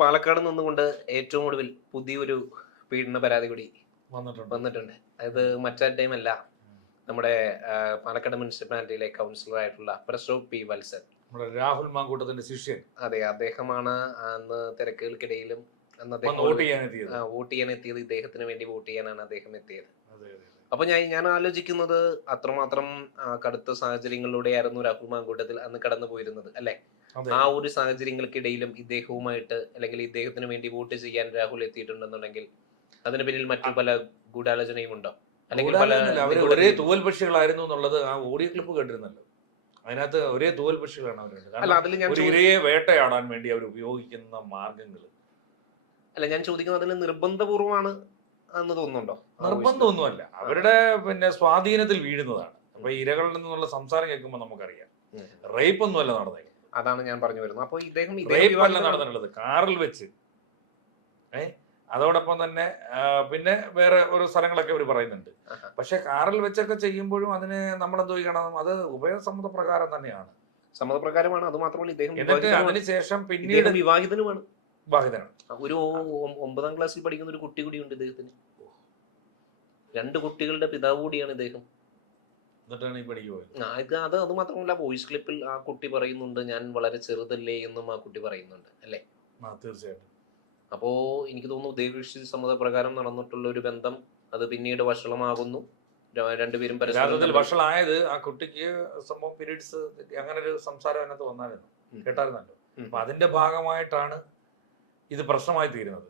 പാലക്കാട് നിന്നുകൊണ്ട് ഏറ്റവും ഒടുവിൽ പുതിയൊരു പീഡന പരാതി കൂടി വന്നിട്ടുണ്ട്. വന്നിട്ടുണ്ട്. അതായത് മറ്റാരുടെയും അല്ല, നമ്മുടെ പാലക്കാട് മുനിസിപ്പാലിറ്റിയിലെ കൗൺസിലർ ആയിട്ടുള്ള പ്രശോഭ് പി വത്സൻ. നമ്മുടെ രാഹുൽ മാങ്കൂട്ടത്തിന്റെ ശിഷ്യൻ അതെ, അദ്ദേഹമാണ് അന്ന് തിരക്കുകൾക്കിടയിലും അന്ന് വോട്ട് ചെയ്യാൻ എത്തിയത്. വോട്ട് ചെയ്യാൻ എത്തിയത്. ഇദ്ദേഹത്തിന് വേണ്ടി വോട്ട് ചെയ്യാനാണ് അദ്ദേഹം എത്തിയത്. അതെ, അതെ, അതെ. അപ്പൊ ഞാൻ ആലോചിക്കുന്നത് അത്രമാത്രം കടുത്ത സാഹചര്യങ്ങളിലൂടെയായിരുന്നു രാഹുൽ മാങ്കൂട്ടത്തിൽ അന്ന് കടന്നു പോയിരുന്നത്, അല്ലെ? അതെ. ആ ഒരു സാഹചര്യങ്ങൾക്കിടയിലും ഇദ്ദേഹവുമായിട്ട് അല്ലെങ്കിൽ ഇദ്ദേഹത്തിന് വേണ്ടി വോട്ട് ചെയ്യാൻ രാഹുൽ എത്തിയിട്ടുണ്ടെന്നുണ്ടെങ്കിൽ അതിന് പിന്നിൽ മറ്റു പല ഗൂഢാലോചനയും ഉണ്ടോ? അല്ലെങ്കിൽ പല കൂടാതെ അവര് ഒരേ തൂവൽ പക്ഷികളായിരുന്നു എന്നുള്ളത് ആ ഓഡിയോ ക്ലിപ്പ് കേട്ടിരുന്നല്ലോ. അതിനകത്ത് ഒരേ തൂവൽ പക്ഷികളാണ് അവരുണ്ട്. അല്ല, കാരണം അതിൽ ഞാൻ ഒരു ഇരയെ വേട്ടയാടാൻ വേണ്ടി അവർ ഉപയോഗിക്കുന്ന മാർഗങ്ങൾ ഞാൻ ചോദിക്കുന്നത് അതിൽ നിർബന്ധപൂർവമാണ് എന്ന് തോന്നുന്നുണ്ടോ? നിർബന്ധമൊന്നുമല്ല, അവരുടെ സ്വാധീനത്തിൽ വീഴുന്നതാണ്. അപ്പൊ ഇരകളിൽ നിന്നുള്ള സംസാരം കേൾക്കുമ്പോൾ നമുക്കറിയാം റേപ്പ് ഒന്നുമല്ല നടന്നത്. അതാണ് ഞാൻ പറഞ്ഞു വരുന്നത്. അപ്പൊ ഇദ്ദേഹം റേപ്പ് അല്ല നടന്നിട്ടുള്ളത്, കാറിൽ വെച്ച്. അതോടൊപ്പം തന്നെ പിന്നെ വേറെ ഒരു സ്ഥലങ്ങളൊക്കെ അവർ പറയുന്നുണ്ട്. പക്ഷെ കാറിൽ വെച്ചൊക്കെ ചെയ്യുമ്പോഴും അതിന് നമ്മളെന്തോ ചെയ്യണം, അത് ഉഭയസമ്മത പ്രകാരം തന്നെയാണ്. സമ്മതപ്രകാരമാണ്. അത് മാത്രമല്ല, ഇദ്ദേഹം എന്നിട്ട് അതിനുശേഷം പിന്നീട് വിവാഹിതനുമാണ്. വിവാഹിതനാണ്. ഒരു 9ാം ക്ലാസ്സിൽ പഠിക്കുന്ന ഒരു കുട്ടി കൂടിയുണ്ട് ഇദ്ദേഹത്തിന്. 2 കുട്ടികളുടെ പിതാവ് കൂടിയാണ് ഇദ്ദേഹം. എന്നിട്ടാണ് ഈ പണിക്ക് പോയത്. അത് മാത്രമല്ല, വോയിസ് ക്ലിപ്പിൽ ആ കുട്ടി പറയുന്നുണ്ട്, ഞാൻ വളരെ ചെറുതല്ലേ എന്നും ആ കുട്ടി പറയുന്നുണ്ട്, അല്ലേ? തീർച്ചയായിട്ടും. അപ്പോ എനിക്ക് തോന്നുന്നു ഉദ്യോഗസ്ഥ സമ്മതപ്രകാരം നടന്നിട്ടുള്ള ഒരു ബന്ധം അത് പിന്നീട് വഷളമാകുന്നു. രണ്ടുപേരും പരസ്പരം വഷളായത് ആ കുട്ടിക്ക് സംഭവം പീരീഡ്സ് അങ്ങനെ ഒരു സംസാരം അതിനകത്ത് വന്നായിരുന്നു, കേട്ടായിരുന്നല്ലോ. അപ്പൊ അതിന്റെ ഭാഗമായിട്ടാണ് ഇത് പ്രശ്നമായി തീരുന്നത്.